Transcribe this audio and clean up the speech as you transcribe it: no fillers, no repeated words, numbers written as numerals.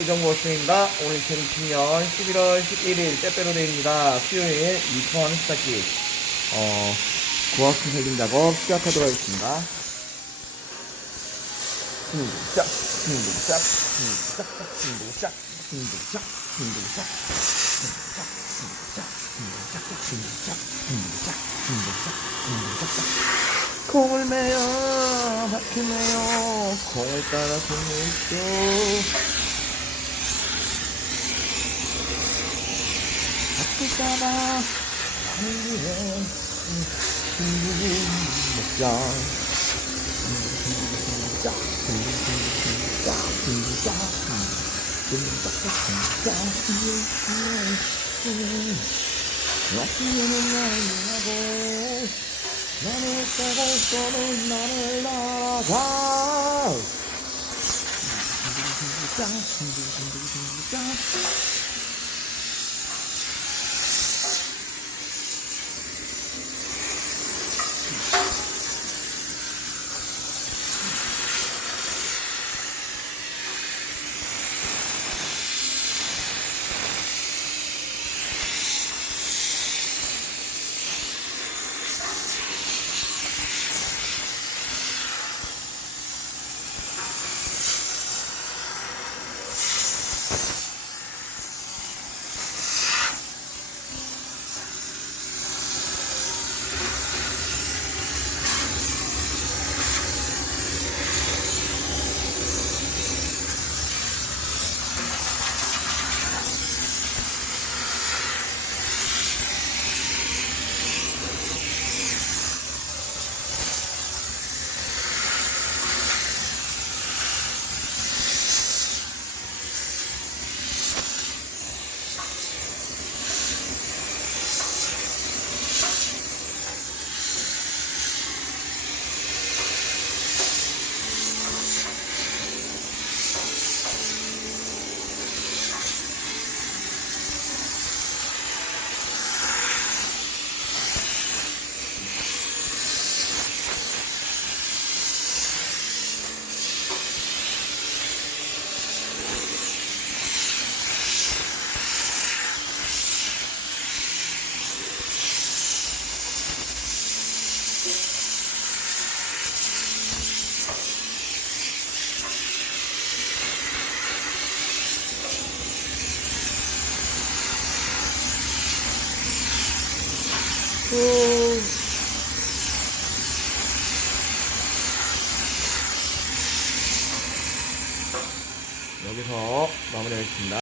이정보입니다. 오늘 2020년 11월 11일 빼빼로데이입니다. 수요일 유치원 시작기 고학생 살림 작업 시작하도록 하겠습니다. 시작, 시작, 시작, 시작, 시작, 콩을 매요, 밭을 매요, 콩을 따라 콩을 있죠. 따라 하늘에 먹자. 맛있는 나를 하고 나를 따갈 거는 나를 날아가. 여기서 마무리하겠습니다.